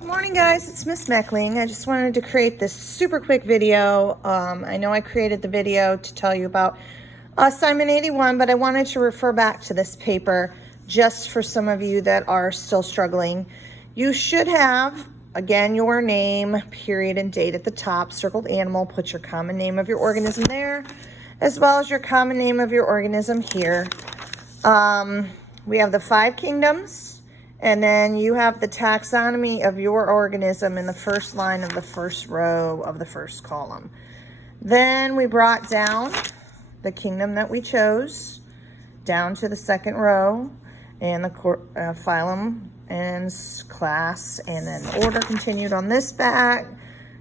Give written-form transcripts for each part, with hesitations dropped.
Good morning, guys. It's Miss Meckling. I just wanted to create this super quick video. I know I created the video to tell you about assignment 81, but I wanted to refer back to this paper just for some of you that are still struggling. You should have, again, your name, period, and date at the top, circled animal, put your common name of your organism there, as well as your common name of your organism here. We have the 5 kingdoms. And then you have the taxonomy of your organism in the first line of the first row of the first column. Then we brought down the kingdom that we chose down to the second row and the phylum and class, and then order continued on this back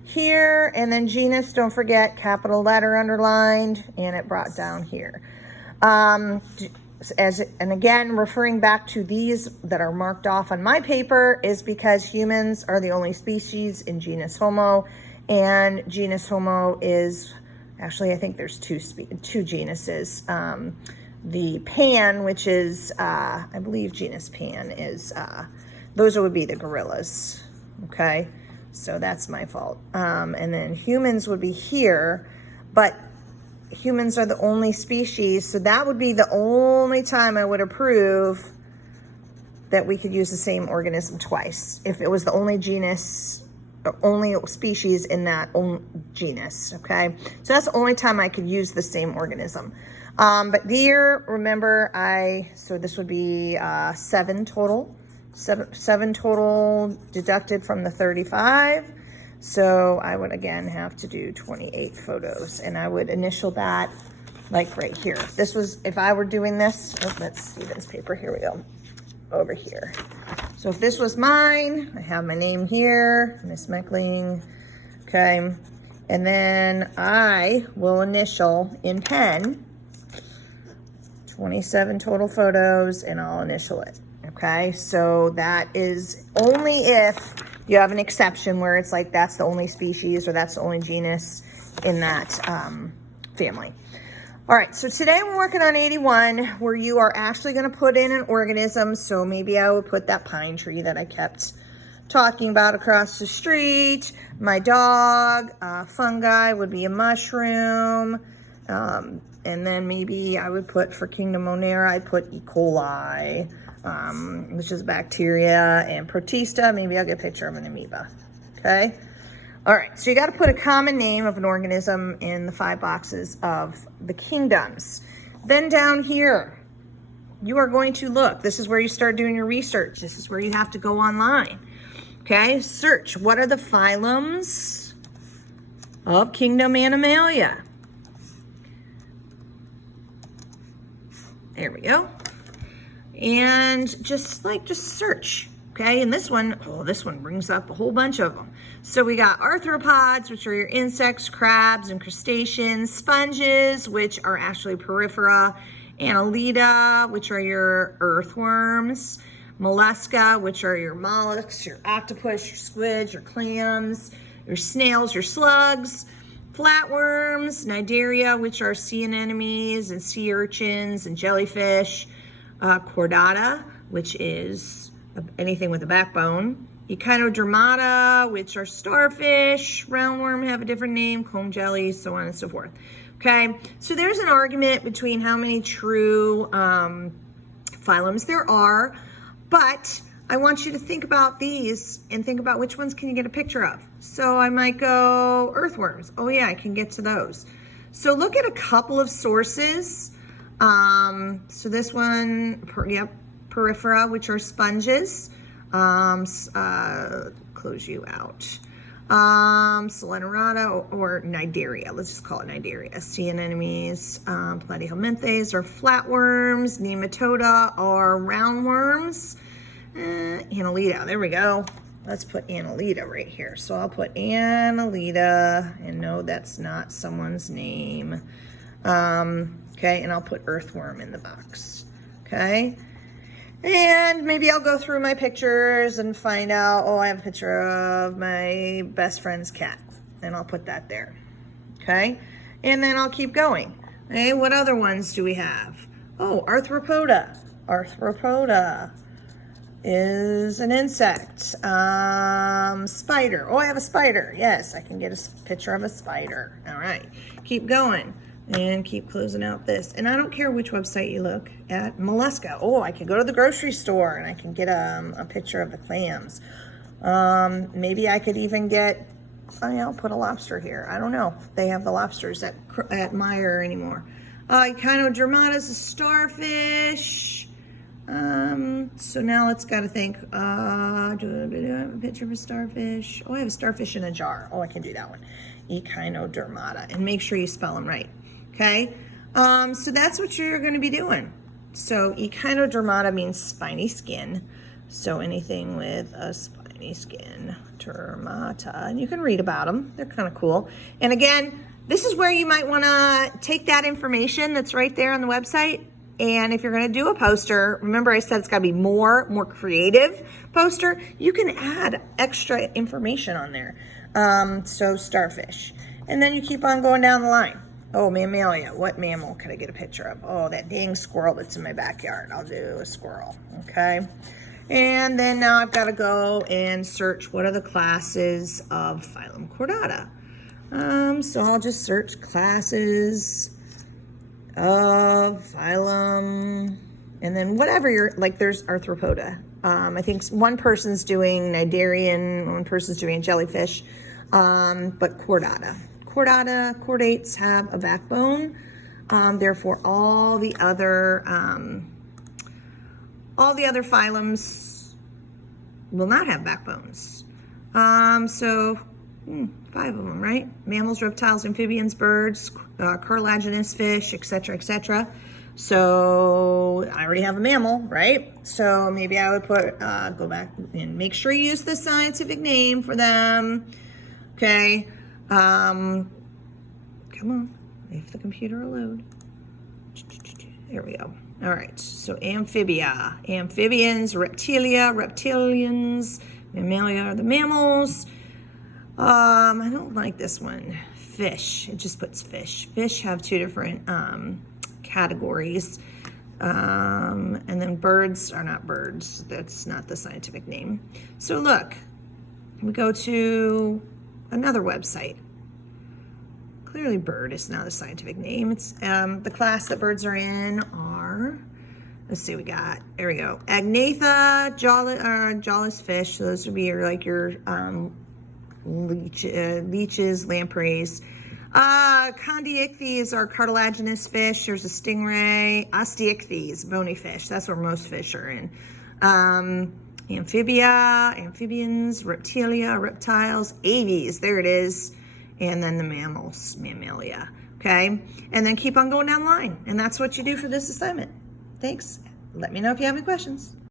here, and then genus, don't forget, capital letter underlined, and it brought down here. And again, referring back to these that are marked off on my paper is because humans are the only species in genus Homo, and genus Homo is, actually I think there's two genuses. The Pan, which is, I believe genus Pan is, those would be the gorillas, okay? So that's my fault. And then humans would be here, but humans are the only species, so that would be the only time I would approve that we could use the same organism twice, if it was the only genus, or only species in that genus, okay? So that's the only time I could use the same organism. But here, remember, so this would be 7 total, 7 total deducted from the 35. So I would again have to do 28 photos, and I would initial that like right here. This was, if I were doing this, oh, that's Stephen's paper, here we go, over here. So if this was mine, I have my name here, Miss Meckling, okay? And then I will initial in pen 27 total photos, and I'll initial it, okay? So that is only if you have an exception where it's like that's the only species or that's the only genus in that family. All right, so today we're working on 81, where you are actually going to put in an organism. So maybe I would put that pine tree that I kept talking about across the street. My dog, fungi would be a mushroom. And then maybe I would put, for Kingdom Monera, I'd put E. coli. Which is bacteria, and protista, maybe I'll get a picture of an amoeba, okay? All right, so you got to put a common name of an organism in the 5 boxes of the kingdoms. Then down here, you are going to look. This is where you start doing your research. This is where you have to go online, okay? Search, what are the phylums of Kingdom Animalia? There we go. And just search, okay? And this one brings up a whole bunch of them. So we got arthropods, which are your insects, crabs, and crustaceans, sponges, which are actually porifera, annelida, which are your earthworms, mollusca, which are your mollusks, your octopus, your squids, your clams, your snails, your slugs, flatworms, cnidaria, which are sea anemones and sea urchins and jellyfish, chordata, which is anything with a backbone, echinodermata, which are starfish, roundworm have a different name, comb jelly, so on and so forth. Okay, so there's an argument between how many true phylums there are, but I want you to think about these and think about which ones can you get a picture of. So I might go earthworms. Oh yeah, I can get to those. So look at a couple of sources. So this one, porifera, which are sponges, close you out, Solenorata or Cnidaria, let's just call it Cnidaria, sea anemones, platyhelminthes are flatworms, nematoda are roundworms, annelida, there we go. Let's put annelida right here. So I'll put annelida, and no, that's not someone's name. Okay, and I'll put earthworm in the box, okay? And maybe I'll go through my pictures and find out, oh, I have a picture of my best friend's cat, and I'll put that there, okay? And then I'll keep going. Okay, what other ones do we have? Oh, arthropoda. is an insect. Spider. Oh, I have a spider. Yes, I can get a picture of a spider. All right, keep going and keep closing out this. And I don't care which website you look at. Mollusca. Oh, I can go to the grocery store and I can get a picture of the clams. Maybe I could even get, I'll put a lobster here. I don't know if they have the lobsters at Meijer anymore. Echinodermata is a starfish. So now let's got to think, do I have a picture of a starfish? Oh, I have a starfish in a jar. Oh, I can do that one. Echinodermata. And make sure you spell them right. Okay. So that's what you're going to be doing. So Echinodermata means spiny skin. So anything with a spiny skin, dermata, and you can read about them. They're kind of cool. And again, this is where you might want to take that information that's right there on the website. And if you're going to do a poster, remember I said it's got to be more creative poster. You can add extra information on there. So starfish. And then you keep on going down the line. Oh, mammalia. What mammal could I get a picture of? Oh, that dang squirrel that's in my backyard. I'll do a squirrel. Okay. And then now I've got to go and search what are the classes of phylum Chordata. So I'll just search classes of phylum, and then whatever you're, like there's Arthropoda. I think one person's doing Cnidarian, one person's doing jellyfish, but Chordata. Chordates have a backbone. Therefore, all the other phylums will not have backbones. So 5 of them, right? Mammals, reptiles, amphibians, birds, cartilaginous fish, etc., etc. So I already have a mammal, right? So maybe I would put, go back and make sure you use the scientific name for them. Okay. Come on, if the computer will load. There we go. All right, so amphibia, amphibians, reptilians, mammalia are the mammals. I don't like this one. Fish, it just puts fish. Fish have 2 different categories. And then birds are not birds. That's not the scientific name. So look, we go to another website. Clearly bird is not a scientific name. It's the class that birds are in are, let's see, we got, there we go. Agnatha, jawless fish. So those would be your leeches, lampreys. Condiichthyes are cartilaginous fish. There's a stingray. Osteichthyes, bony fish. That's where most fish are in. Amphibia, amphibians, reptilia, reptiles, aves, there it is. And then the mammals, mammalia. Okay? And then keep on going down the line. And that's what you do for this assignment. Thanks. Let me know if you have any questions.